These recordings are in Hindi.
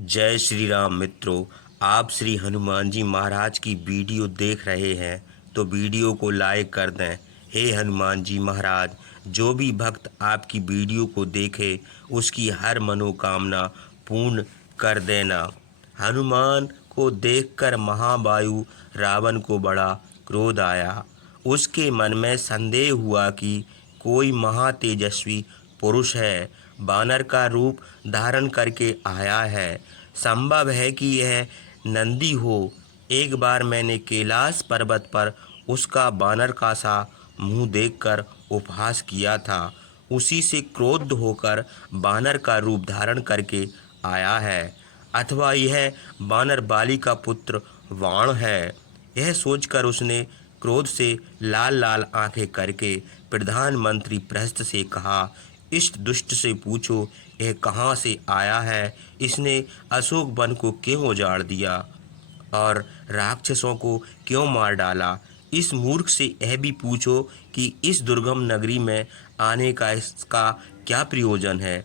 जय श्री राम मित्रों। आप श्री हनुमान जी महाराज की वीडियो देख रहे हैं तो वीडियो को लाइक कर दें। हे हनुमान जी महाराज, जो भी भक्त आपकी वीडियो को देखे उसकी हर मनोकामना पूर्ण कर देना। हनुमान को देखकर महाबायु रावण को बड़ा क्रोध आया। उसके मन में संदेह हुआ कि कोई महातेजस्वी पुरुष है, बानर का रूप धारण करके आया है। संभव है कि यह नंदी हो। एक बार मैंने कैलाश पर्वत पर उसका बानर का सा मुंह देखकर उपहास किया था। उसी से क्रोध होकर बानर का रूप धारण करके आया है। अथवा यह बानर बाली का पुत्र वाण है। यह सोचकर उसने क्रोध से लाल लाल आंखें करके प्रधानमंत्री प्रहस्त से कहा, इस दुष्ट से पूछो यह कहाँ से आया है, इसने अशोक वन को क्यों उजाड़ दिया और राक्षसों को क्यों मार डाला। इस मूर्ख से यह भी पूछो कि इस दुर्गम नगरी में आने का इसका क्या प्रयोजन है।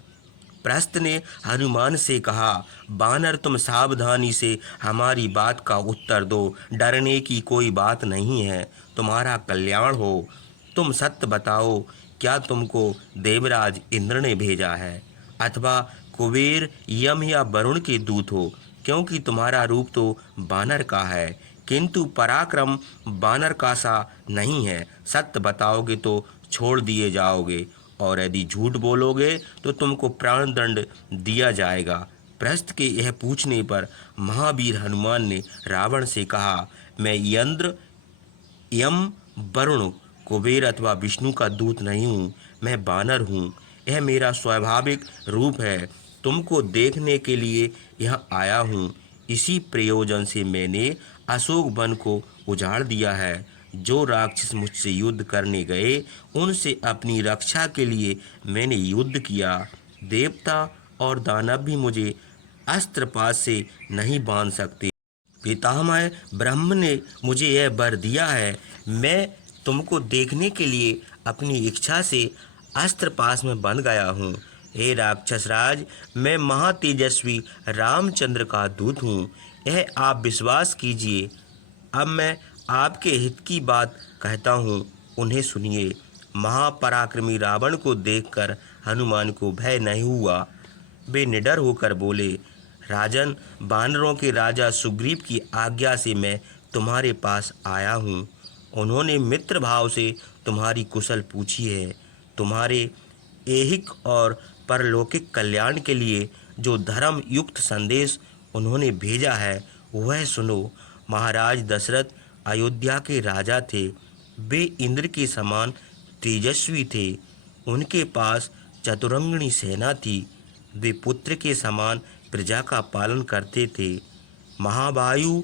प्रहस्त ने हनुमान से कहा, बानर तुम सावधानी से हमारी बात का उत्तर दो। डरने की कोई बात नहीं है, तुम्हारा कल्याण हो। तुम सत्य बताओ, क्या तुमको देवराज इंद्र ने भेजा है अथवा कुबेर, यम या वरुण के दूत हो? क्योंकि तुम्हारा रूप तो बानर का है, किंतु पराक्रम बानर का सा नहीं है। सत्य बताओगे तो छोड़ दिए जाओगे और यदि झूठ बोलोगे तो तुमको प्राण दंड दिया जाएगा। प्रहस्त के यह पूछने पर महावीर हनुमान ने रावण से कहा, मैं इंद्र, यम, वरुण, कुबेर अथवा विष्णु का दूत नहीं हूँ। मैं बानर हूँ। यह मेरा स्वाभाविक रूप है। तुमको देखने के लिए यहाँ आया हूँ। इसी प्रयोजन से मैंने अशोक वन को उजाड़ दिया है। जो राक्षस मुझसे युद्ध करने गए उनसे अपनी रक्षा के लिए मैंने युद्ध किया। देवता और दानव भी मुझे अस्त्रपात से नहीं बांध सकते। पितामह ब्रह्म ने मुझे यह वर दिया है। मैं तुमको देखने के लिए अपनी इच्छा से अस्त्र पास में बंध गया हूँ। हे राक्षस राज, मैं महातेजस्वी रामचंद्र का दूत हूँ। यह आप विश्वास कीजिए। अब मैं आपके हित की बात कहता हूँ, उन्हें सुनिए। महापराक्रमी रावण को देखकर हनुमान को भय नहीं हुआ। वे निडर होकर बोले, राजन, बानरों के राजा सुग्रीव की आज्ञा से मैं तुम्हारे पास आया हूँ। उन्होंने मित्र भाव से तुम्हारी कुशल पूछी है। तुम्हारे ऐहिक और परलौकिक कल्याण के लिए जो धर्म युक्त संदेश उन्होंने भेजा है वह सुनो। महाराज दशरथ अयोध्या के राजा थे। वे इंद्र के समान तेजस्वी थे। उनके पास चतुरंगिणी सेना थी। वे पुत्र के समान प्रजा का पालन करते थे। महाबायु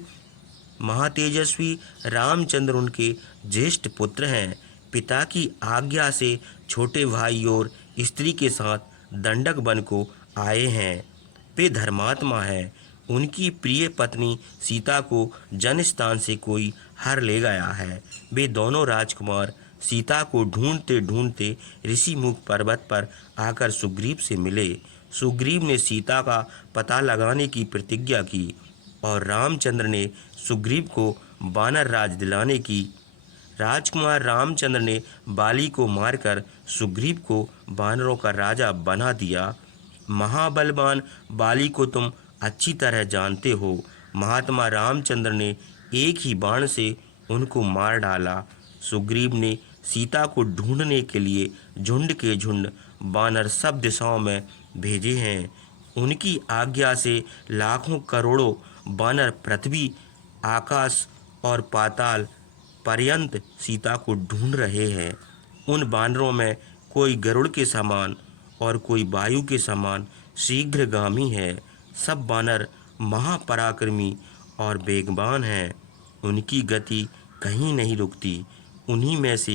महातेजस्वी रामचंद्र उनके ज्येष्ठ पुत्र हैं। पिता की आज्ञा से छोटे भाई और स्त्री के साथ दंडक वन को आए हैं। वे धर्मात्मा हैं। उनकी प्रिय पत्नी सीता को जनस्थान से कोई हर ले गया है। वे दोनों राजकुमार सीता को ढूंढते ढूंढते ऋषिमुख पर्वत पर आकर सुग्रीव से मिले। सुग्रीव ने सीता का पता लगाने की प्रतिज्ञा की और रामचंद्र ने सुग्रीव को वानर राज दिलाने की। राजकुमार रामचंद्र ने बाली को मारकर सुग्रीव को वानरों का राजा बना दिया। महाबलवान बाली को तुम अच्छी तरह जानते हो। महात्मा रामचंद्र ने एक ही बाण से उनको मार डाला। सुग्रीव ने सीता को ढूंढने के लिए झुंड के झुंड वानर सब दिशाओं में भेजे हैं। उनकी आज्ञा से लाखों करोड़ों वानर पृथ्वी, आकाश और पाताल पर्यंत सीता को ढूंढ रहे हैं। उन वानरों में कोई गरुड़ के समान और कोई वायु के समान शीघ्रगामी है। सब वानर महापराक्रमी और वेगवान हैं। उनकी गति कहीं नहीं रुकती। उन्हीं में से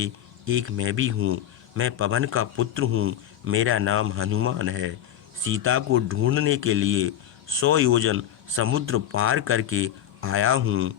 एक मैं भी हूँ। मैं पवन का पुत्र हूँ। मेरा नाम हनुमान है। सीता को ढूंढने के लिए 100 योजन समुद्र पार करके आया हूँ।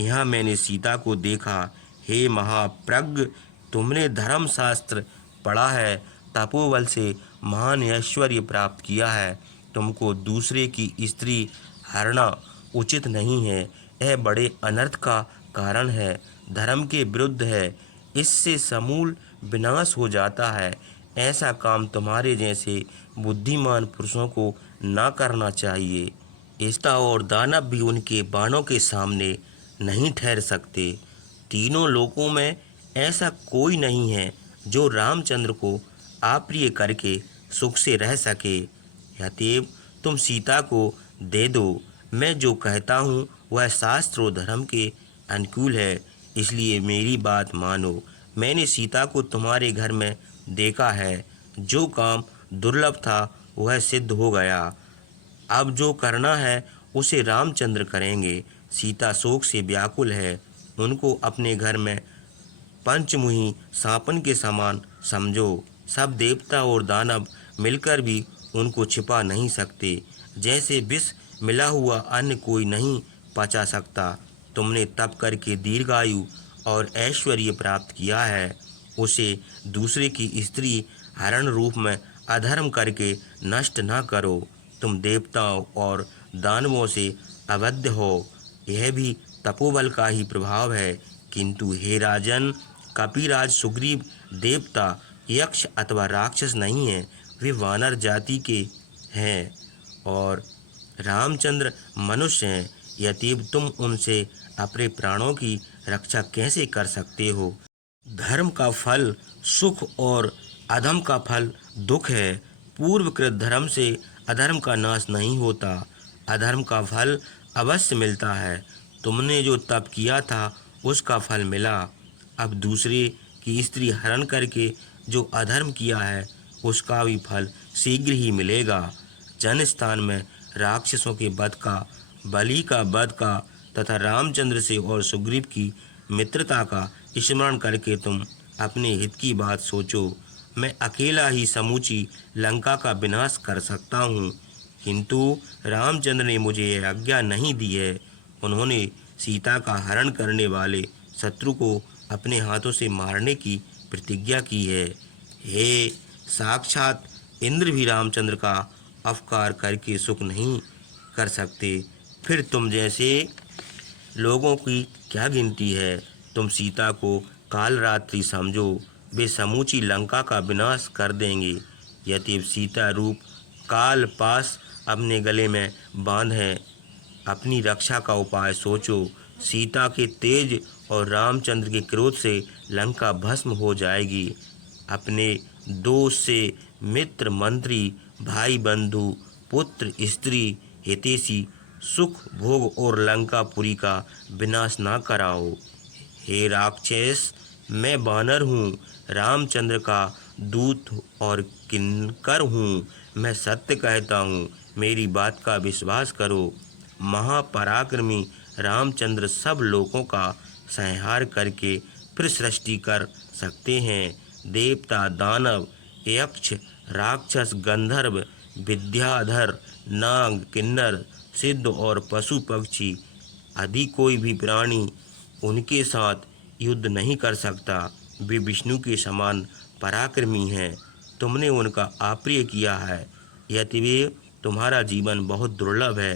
यहाँ मैंने सीता को देखा। हे महाप्रज्ञ, तुमने धर्मशास्त्र पढ़ा है, तपोबल से महान ऐश्वर्य प्राप्त किया है। तुमको दूसरे की स्त्री हरना उचित नहीं है। यह बड़े अनर्थ का कारण है, धर्म के विरुद्ध है। इससे समूल विनाश हो जाता है। ऐसा काम तुम्हारे जैसे बुद्धिमान पुरुषों को ना करना चाहिए। एकता और दानव भी उनके बाणों के सामने नहीं ठहर सकते। तीनों लोकों में ऐसा कोई नहीं है जो रामचंद्र को अप्रिय करके सुख से रह सके। अतएव तुम सीता को दे दो। मैं जो कहता हूँ वह शास्त्र और धर्म के अनुकूल है, इसलिए मेरी बात मानो। मैंने सीता को तुम्हारे घर में देखा है। जो काम दुर्लभ था वह सिद्ध हो गया। अब जो करना है उसे रामचंद्र करेंगे। सीता शोक से व्याकुल है। उनको अपने घर में पंचमुही सांपन के समान समझो। सब देवता और दानव मिलकर भी उनको छिपा नहीं सकते। जैसे विष मिला हुआ अन्न कोई नहीं पचा सकता। तुमने तप करके दीर्घायु और ऐश्वर्य प्राप्त किया है, उसे दूसरे की स्त्री हरण रूप में अधर्म करके नष्ट न करो। तुम देवताओं और दानवों से अवध हो, यह भी तपोबल का ही प्रभाव है। किंतु हे राजन, कपिराज सुग्रीव देवता, यक्ष अथवा राक्षस नहीं है, वे वानर जाति के हैं और रामचंद्र मनुष्य हैं। यद्यपि तुम उनसे अपने प्राणों की रक्षा कैसे कर सकते हो? धर्म का फल सुख और अधर्म का फल दुख है। पूर्वकृत धर्म से अधर्म का नाश नहीं होता, अधर्म का फल अवश्य मिलता है। तुमने जो तप किया था उसका फल मिला। अब दूसरे की स्त्री हरण करके जो अधर्म किया है उसका भी फल शीघ्र ही मिलेगा। जनस्थान में राक्षसों के वध का, बलि का वध का तथा रामचंद्र से और सुग्रीव की मित्रता का स्मरण करके तुम अपने हित की बात सोचो। मैं अकेला ही समूची लंका का विनाश कर सकता हूँ, किंतु रामचंद्र ने मुझे यह आज्ञा नहीं दी है। उन्होंने सीता का हरण करने वाले शत्रु को अपने हाथों से मारने की प्रतिज्ञा की है। हे साक्षात इंद्र भी रामचंद्र का अपकार करके सुख नहीं कर सकते। फिर तुम जैसे लोगों की क्या गिनती है? तुम सीता को काल रात्रि समझो, वे समूची लंका का विनाश कर देंगे। यद्यपि सीता रूप काल पास अपने गले में बांधे, अपनी रक्षा का उपाय सोचो। सीता के तेज और रामचंद्र के क्रोध से लंका भस्म हो जाएगी। अपने दोष से मित्र मंत्री भाई बंधु पुत्र स्त्री हितैषी सुख भोग और लंकापुरी का विनाश ना कराओ। हे राक्षस, मैं वानर हूँ, रामचंद्र का दूत और किंकर हूँ। मैं सत्य कहता हूँ, मेरी बात का विश्वास करो। महापराक्रमी रामचंद्र सब लोगों का संहार करके फिर सृष्टि कर सकते हैं। देवता दानव यक्ष राक्षस गंधर्व विद्याधर नाग किन्नर सिद्ध और पशु पक्षी आदि कोई भी प्राणी उनके साथ युद्ध नहीं कर सकता। वे विष्णु के समान पराक्रमी हैं। तुमने उनका अप्रिय किया है, यद्यपि तुम्हारा जीवन बहुत दुर्लभ है।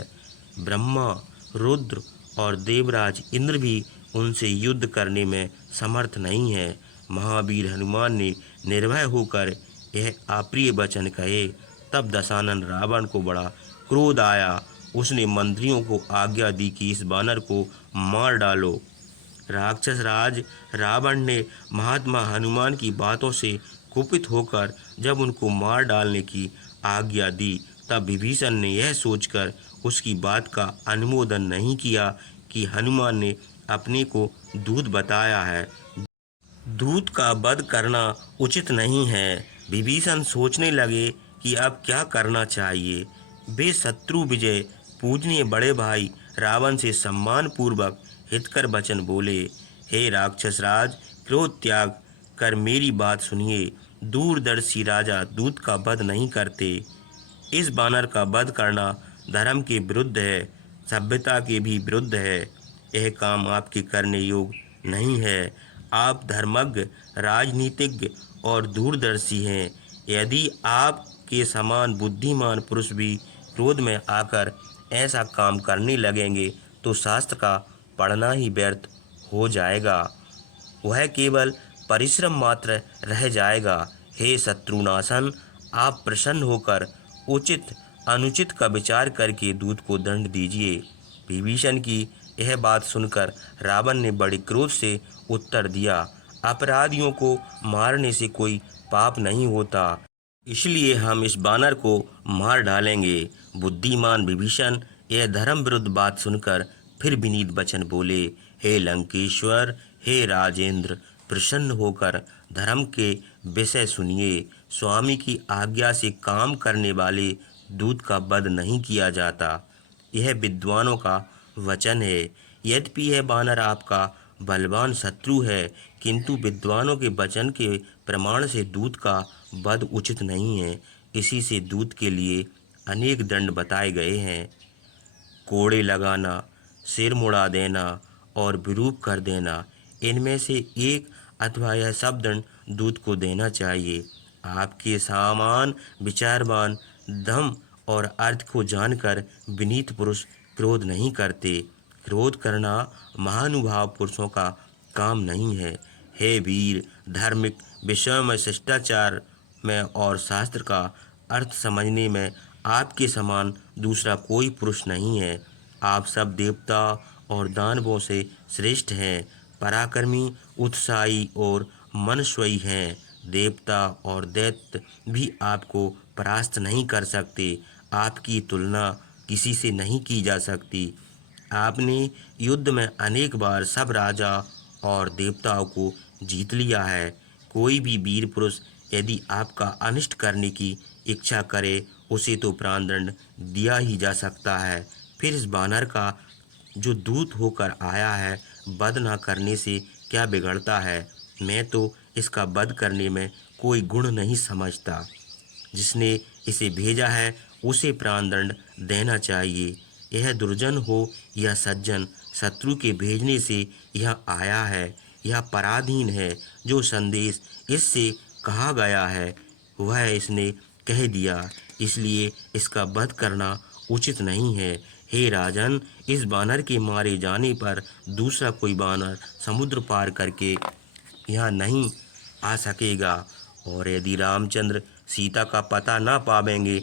ब्रह्मा रुद्र और देवराज इंद्र भी उनसे युद्ध करने में समर्थ नहीं है। महावीर हनुमान ने निर्भय होकर यह अप्रिय वचन कहे। तब दशानन रावण को बड़ा क्रोध आया। उसने मंत्रियों को आज्ञा दी कि इस बानर को मार डालो। राक्षस राज रावण ने महात्मा हनुमान की बातों से कुपित होकर जब उनको मार डालने की आज्ञा दी, तब विभीषण ने यह सोचकर उसकी बात का अनुमोदन नहीं किया कि हनुमान ने अपने को दूत बताया है। दूत का वध करना उचित नहीं है। विभीषण सोचने लगे कि अब क्या करना चाहिए। वे शत्रु विजय पूजनीय बड़े भाई रावण से सम्मान पूर्वक हितकर वचन बोले। हे राक्षस राज, क्रोध त्याग कर मेरी बात सुनिए। दूरदर्शी राजा दूत का वध नहीं करते। इस बानर का वध करना धर्म के विरुद्ध है, सभ्यता के भी विरुद्ध है। यह काम आपके करने योग्य नहीं है। आप धर्मज्ञ राजनीतिज्ञ और दूरदर्शी हैं। यदि आप के समान बुद्धिमान पुरुष भी क्रोध में आकर ऐसा काम करने लगेंगे तो शास्त्र का पढ़ना ही व्यर्थ हो जाएगा, वह केवल परिश्रम मात्र रह जाएगा। हे शत्रुनाशन, आप प्रसन्न होकर उचित अनुचित का विचार करके दूत को दंड दीजिए। विभीषण की यह बात सुनकर रावण ने बड़े क्रोध से उत्तर दिया, अपराधियों को मारने से कोई पाप नहीं होता, इसलिए हम इस बानर को मार डालेंगे। बुद्धिमान विभीषण यह धर्म विरुद्ध बात सुनकर फिर विनीत वचन बोले, हे लंकेश्वर, हे राजेंद्र, प्रसन्न होकर धर्म के विषय सुनिए। स्वामी की आज्ञा से काम करने वाले दूत का वध नहीं किया जाता, यह विद्वानों का वचन है। यद्यपि यह बानर आपका बलवान शत्रु है, किंतु विद्वानों के वचन के प्रमाण से दूत का वध उचित नहीं है। इसी से दूत के लिए अनेक दंड बताए गए हैं। कोड़े लगाना, सिर मुड़ा देना और विरूप कर देना, इनमें से एक अथवा यह सब दंड दूत को देना चाहिए। आपके सामान विचारवान धम और अर्थ को जानकर विनीत पुरुष क्रोध नहीं करते। क्रोध करना महानुभाव पुरुषों का काम नहीं है। हे वीर, धार्मिक विषयों में, शिष्टाचार में और शास्त्र का अर्थ समझने में आपके समान दूसरा कोई पुरुष नहीं है। आप सब देवता और दानवों से श्रेष्ठ हैं, पराक्रमी, उत्साही और मनस्वी हैं। देवता और दैत्य भी आपको परास्त नहीं कर सकते। आपकी तुलना किसी से नहीं की जा सकती। आपने युद्ध में अनेक बार सब राजा और देवताओं को जीत लिया है। कोई भी वीर पुरुष यदि आपका अनिष्ट करने की इच्छा करे, उसे तो प्राणदंड दिया ही जा सकता है। फिर इस बानर का जो दूत होकर आया है, वध न करने से क्या बिगड़ता है? मैं तो इसका वध करने में कोई गुण नहीं समझता। जिसने इसे भेजा है उसे प्राणदंड देना चाहिए। यह दुर्जन हो या सज्जन, शत्रु के भेजने से यह आया है। यह पराधीन है। जो संदेश इससे कहा गया है वह इसने कह दिया, इसलिए इसका वध करना उचित नहीं है। हे राजन, इस बानर के मारे जाने पर दूसरा कोई बानर समुद्र पार करके यहाँ नहीं आ सकेगा, और यदि रामचंद्र सीता का पता ना पावेंगे,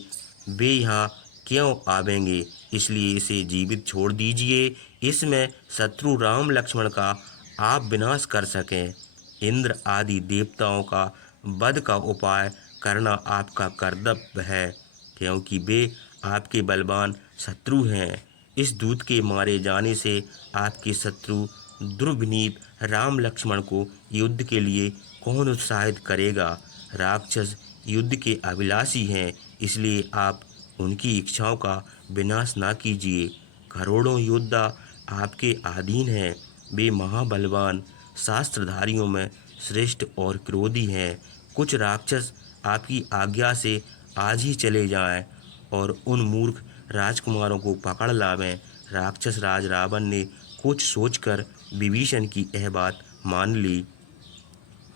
वे यहाँ क्यों आवेंगे? इसलिए इसे जीवित छोड़ दीजिए। इसमें शत्रु राम लक्ष्मण का आप विनाश कर सकें। इंद्र आदि देवताओं का वध का उपाय करना आपका कर्तव्य है, क्योंकि वे आपके बलवान शत्रु हैं। इस दूत के मारे जाने से आपके शत्रु दुर्विनीत राम लक्ष्मण को युद्ध के लिए कौन उत्साहित करेगा? राक्षस युद्ध के अभिलाषी हैं, इसलिए आप उनकी इच्छाओं का विनाश ना कीजिए। करोड़ों योद्धा आपके अधीन हैं। वे महाबलवान, शास्त्रधारियों में श्रेष्ठ और क्रोधी हैं। कुछ राक्षस आपकी आज्ञा से आज ही चले जाएं और उन मूर्ख राजकुमारों को पकड़ लावें। राक्षस राज रावण ने कुछ सोचकर विभीषण की यह बात मान ली।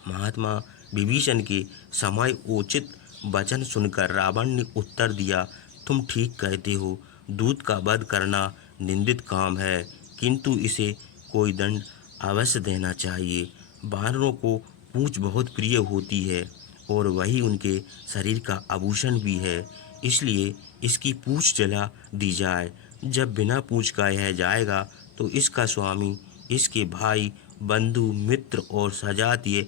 महात्मा विभीषण के समय उचित वचन सुनकर रावण ने उत्तर दिया, तुम ठीक कहते हो, दूत का वध करना निंदित काम है, किंतु इसे कोई दंड अवश्य देना चाहिए। वानरों को पूंछ बहुत प्रिय होती है और वही उनके शरीर का आभूषण भी है, इसलिए इसकी पूंछ जला दी जाए। जब बिना पूंछ का यह जाएगा तो इसका स्वामी, इसके भाई, बंधु, मित्र और सजातीय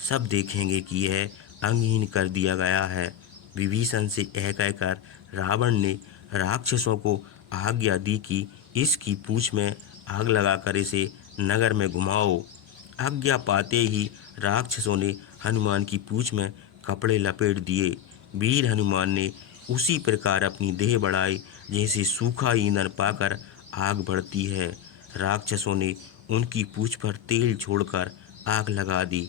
सब देखेंगे कि यह अंगहीन कर दिया गया है। विभीषण से यह कहकर रावण ने राक्षसों को आज्ञा दी कि इसकी पूंछ में आग लगाकर इसे नगर में घुमाओ। आज्ञा पाते ही राक्षसों ने हनुमान की पूंछ में कपड़े लपेट दिए। वीर हनुमान ने उसी प्रकार अपनी देह बढ़ाई जैसे सूखा ईंधन पाकर आग बढ़ती है। राक्षसों ने उनकी पूंछ पर तेल छोड़कर आग लगा दी।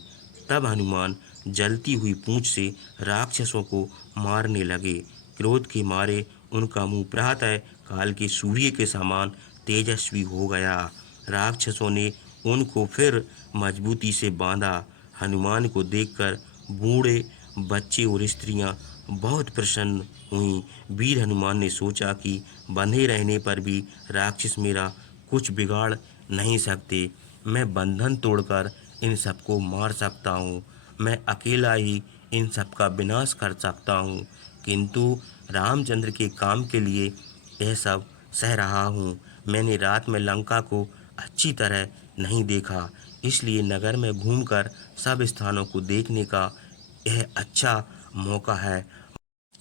तब हनुमान जलती हुई पूंछ से राक्षसों को मारने लगे। क्रोध के मारे उनका मुंह प्रातः काल के सूर्य के समान तेजस्वी हो गया। राक्षसों ने उनको फिर मजबूती से बांधा। हनुमान को देखकर बूढ़े, बच्चे और स्त्रियां बहुत प्रसन्न हुई। वीर हनुमान ने सोचा कि बंधे रहने पर भी राक्षस मेरा कुछ बिगाड़ नहीं सकते। मैं बंधन तोड़कर इन सबको मार सकता हूँ। मैं अकेला ही इन सबका विनाश कर सकता हूँ। किंतु रामचंद्र के काम के लिए यह सब सह रहा हूँ। मैंने रात में लंका को अच्छी तरह नहीं देखा, इसलिए नगर में घूमकर सब स्थानों को देखने का यह अच्छा मौका है।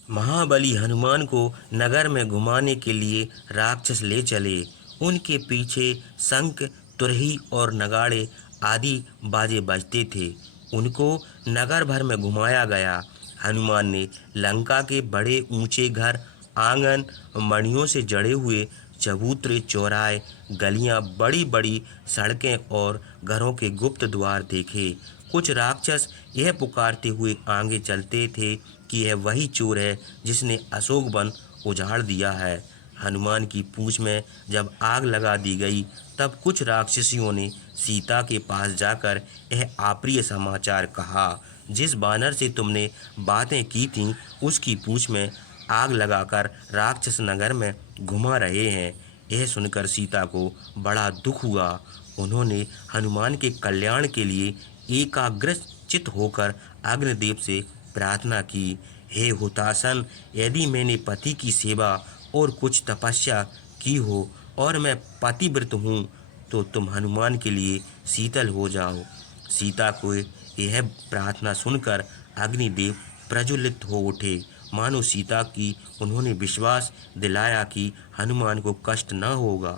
महाबली हनुमान को नगर में घुमाने के लिए राक्षस ले चले। उनके पीछे शंख, तुरही और नगाड़े आदि बाजे बजते थे। उनको नगर भर में घुमाया गया। हनुमान ने लंका के बड़े ऊंचे घर, आंगन, मणियों से जड़े हुए चबूतरे, चौराहे, गलियां, बड़ी बड़ी सड़कें और घरों के गुप्त द्वार देखे। कुछ राक्षस यह पुकारते हुए आगे चलते थे कि यह वही चोर है जिसने अशोक वन उजाड़ दिया है। हनुमान की पूंछ में जब आग लगा दी गई, तब कुछ राक्षसियों ने सीता के पास जाकर यह अप्रिय समाचार कहा। जिस बानर से तुमने बातें की थीं, उसकी पूंछ में आग लगाकर राक्षस नगर में घुमा रहे हैं। यह सुनकर सीता को बड़ा दुख हुआ। उन्होंने हनुमान के कल्याण के लिए एकाग्रचित्त होकर अग्निदेव से प्रार्थना की। हे हुतासन, यदि मैंने पति की सेवा और कुछ तपस्या की हो और मैं पतिव्रत हूँ, तो तुम हनुमान के लिए शीतल हो जाओ। सीता को यह प्रार्थना सुनकर अग्निदेव प्रज्वलित हो उठे, मानो सीता की उन्होंने विश्वास दिलाया कि हनुमान को कष्ट न होगा।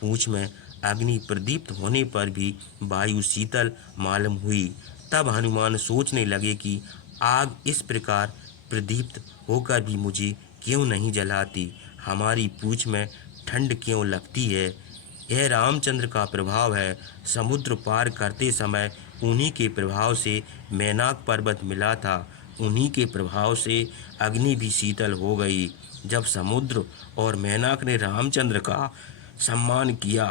पूंछ में अग्नि प्रदीप्त होने पर भी वायु शीतल मालूम हुई। तब हनुमान सोचने लगे कि आग इस प्रकार प्रदीप्त होकर भी मुझे क्यों नहीं जलाती, हमारी पूंछ में ठंड क्यों लगती है। यह रामचंद्र का प्रभाव है। समुद्र पार करते समय उन्हीं के प्रभाव से मैनाक पर्वत मिला था। उन्हीं के प्रभाव से अग्नि भी शीतल हो गई। जब समुद्र और मैनाक ने रामचंद्र का सम्मान किया,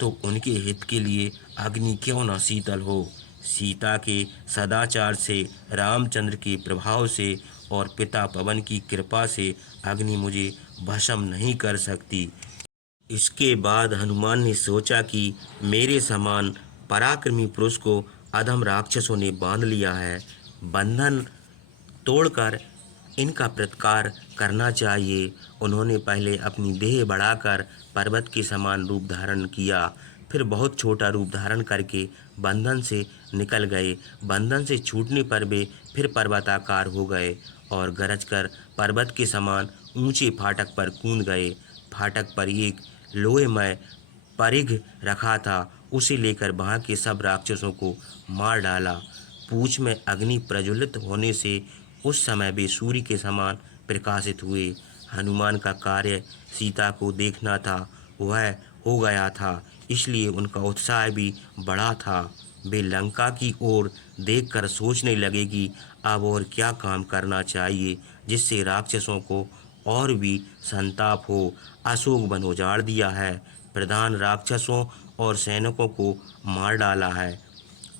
तो उनके हित के लिए अग्नि क्यों न शीतल हो। सीता के सदाचार से, रामचंद्र के प्रभाव से और पिता पवन की कृपा से अग्नि मुझे भस्म नहीं कर सकती। इसके बाद हनुमान ने सोचा कि मेरे समान पराक्रमी पुरुष को अधम राक्षसों ने बांध लिया है। बंधन तोड़कर इनका प्रतिकार करना चाहिए। उन्होंने पहले अपनी देह बढ़ाकर पर्वत के समान रूप धारण किया, फिर बहुत छोटा रूप धारण करके बंधन से निकल गए। बंधन से छूटने पर वे फिर पर्वताकार हो गए और गरजकर पर्वत के समान ऊंचे फाटक पर कूद गए। फाटक पर एक लोहेमय परिघ रखा था, उसे लेकर वहां के सब राक्षसों को मार डाला। पूंछ में अग्नि प्रज्वलित होने से उस समय वे सूर्य के समान प्रकाशित हुए। हनुमान का कार्य सीता को देखना था, वह हो गया था, इसलिए उनका उत्साह भी बढ़ा था। वे लंका की ओर देखकर सोचने लगे कि अब और क्या काम करना चाहिए जिससे राक्षसों को और भी संताप हो। अशोक वन उजाड़ दिया है, प्रधान राक्षसों और सैनिकों को मार डाला है।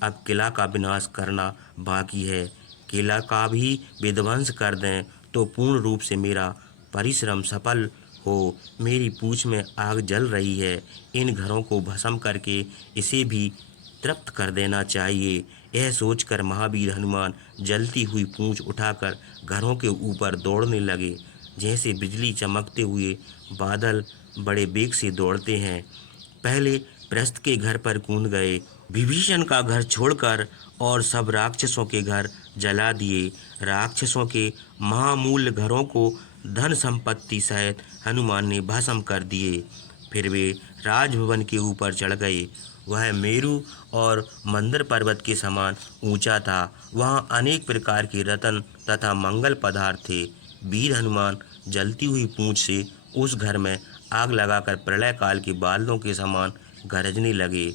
अब किला का विनाश करना बाकी है। किला का भी विध्वंस कर दें तो पूर्ण रूप से मेरा परिश्रम सफल हो। मेरी पूंछ में आग जल रही है, इन घरों को भस्म करके इसे भी तृप्त कर देना चाहिए। यह सोचकर महावीर हनुमान जलती हुई पूंछ उठाकर घरों के ऊपर दौड़ने लगे, जैसे बिजली चमकते हुए बादल बड़े वेग से दौड़ते हैं। पहले प्रस्थ के घर पर कूद गए, विभीषण का घर छोड़कर और सब राक्षसों के घर जला दिए। राक्षसों के महामूल्य घरों को धन संपत्ति सहित हनुमान ने भस्म कर दिए। फिर वे राजभवन के ऊपर चढ़ गए। वह मेरु और मंदर पर्वत के समान ऊंचा था। वहाँ अनेक प्रकार के रत्न तथा मंगल पदार्थ थे। वीर हनुमान जलती हुई पूंछ से उस घर में आग लगाकर प्रलय काल के बादलों के समान गरजने लगे।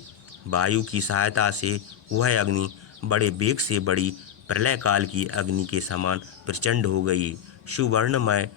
वायु की सहायता से वह अग्नि बड़े वेग से बड़ी प्रलय काल की अग्नि के समान प्रचंड हो गई। सुवर्णमय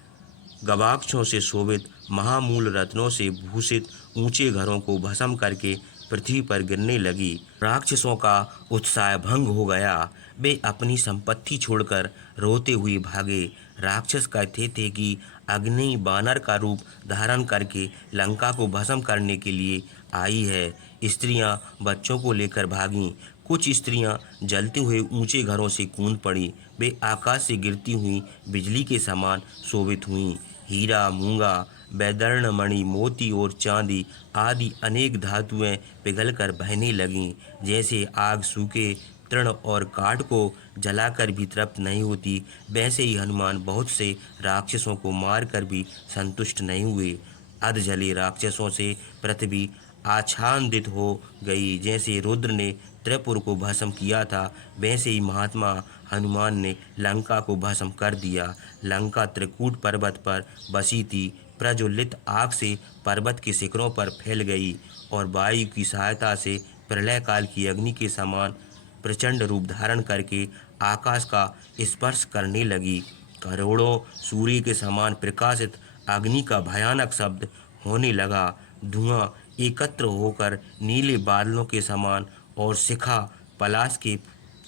गवाक्षों से शोभित महामूल रत्नों से भूषित ऊंचे घरों को भस्म करके पृथ्वी पर गिरने लगी। राक्षसों का उत्साह भंग हो गया। वे अपनी संपत्ति छोड़कर रोते हुए भागे। राक्षस कहते थे कि अग्नि बानर का रूप धारण करके लंका को भस्म करने के लिए आई है। स्त्रियां बच्चों को लेकर भागीं। कुछ स्त्रियां जलते हुए ऊंचे घरों से कूद पड़ी। वे आकाश से गिरती हुई बिजली के समान शोभित हुईं। हीरा, मूंगा, वैदर्ण मणि, मोती और चांदी आदि अनेक धातुएं पिघलकर बहने लगीं। जैसे आग सूखे तृण और काठ को जलाकर भी तृप्त नहीं होती, वैसे ही हनुमान बहुत से राक्षसों को मारकर भी संतुष्ट नहीं हुए। अध जले राक्षसों से पृथ्वी आच्छादित हो गई। जैसे रुद्र ने त्रिपुर को भस्म किया था, वैसे ही महात्मा हनुमान ने लंका को भस्म कर दिया। लंका त्रिकूट पर्वत पर बसी थी। प्रज्वलित आग से पर्वत के शिखरों पर फैल गई और वायु की सहायता से प्रलय काल की अग्नि के समान प्रचंड रूप धारण करके आकाश का स्पर्श करने लगी। करोड़ों सूर्य के समान प्रकाशित अग्नि का भयानक शब्द होने लगा। धुआं एकत्र होकर नीले बादलों के समान और शिखा पलाश के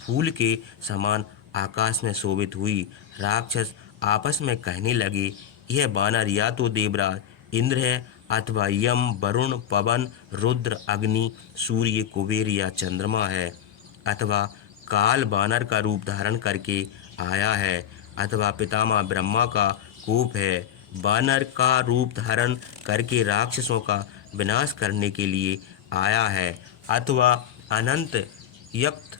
फूल के समान आकाश में शोभित हुई। राक्षस आपस में कहने लगे, यह बानर या तो देवराज इंद्र है अथवा यम, वरुण, पवन, रुद्र, अग्नि, सूर्य, कुबेर या चंद्रमा है, अथवा काल बानर का रूप धारण करके आया है, अथवा पितामह ब्रह्मा का कोप है। बानर का रूप धारण करके राक्षसों का विनाश करने के लिए आया है, अथवा अनंत यक्त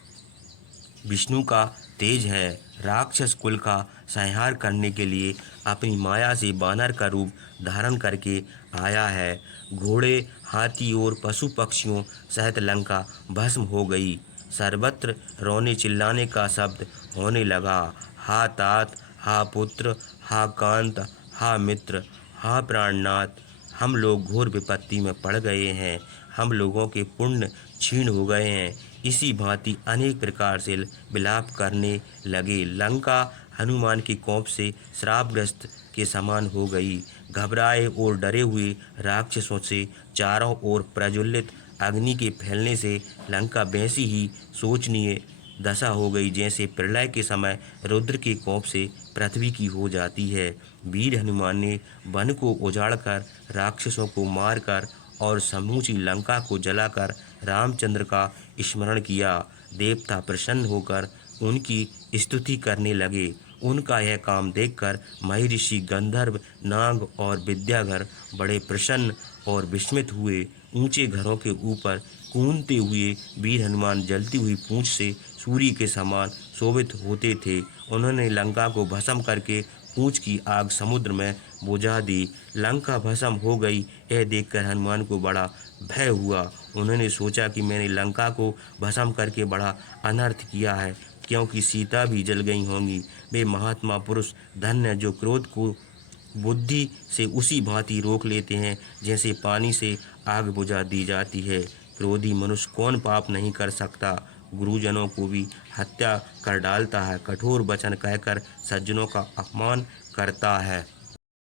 विष्णु का तेज है। राक्षस कुल का संहार करने के लिए अपनी माया से बानर का रूप धारण करके आया है। घोड़े, हाथी और पशु पक्षियों सहित लंका भस्म हो गई। सर्वत्र रोने चिल्लाने का शब्द होने लगा। हा तात, हा पुत्र, हा कांत, हा मित्र, हा प्राणनाथ, हम लोग घोर विपत्ति में पड़ गए हैं। हम लोगों के पुण्य क्षीण हो गए हैं। इसी भांति अनेक प्रकार से विलाप करने लगे। लंका हनुमान के कोप से श्रापग्रस्त के समान हो गई। घबराए और डरे हुए राक्षसों से चारों ओर प्रज्वलित अग्नि के फैलने से लंका वैसी ही शोचनीय दशा हो गई जैसे प्रलय के समय रुद्र के कोप से पृथ्वी की हो जाती है। वीर हनुमान ने वन को उजाड़कर राक्षसों को मारकर और समूची लंका को जलाकर रामचंद्र का स्मरण किया। देवता प्रसन्न होकर उनकी स्तुति करने लगे। उनका यह काम देखकर महर्षि, गंधर्व, नाग और विद्याधर बड़े प्रसन्न और विस्मित हुए। ऊंचे घरों के ऊपर कूदते हुए वीर हनुमान जलती हुई पूंछ से सूर्य के समान शोभित होते थे। उन्होंने लंका को भस्म करके पूंछ की आग समुद्र में बुझा दी। लंका भस्म हो गई, यह देखकर हनुमान को बड़ा भय हुआ। उन्होंने सोचा कि मैंने लंका को भस्म करके बड़ा अनर्थ किया है, क्योंकि सीता भी जल गई होंगी। वे महात्मा पुरुष धन्य जो क्रोध को बुद्धि से उसी भांति रोक लेते हैं जैसे पानी से आग बुझा दी जाती है। क्रोधी मनुष्य कौन पाप नहीं कर सकता। गुरुजनों को भी हत्या कर डालता है, कठोर वचन कहकर सज्जनों का अपमान करता है।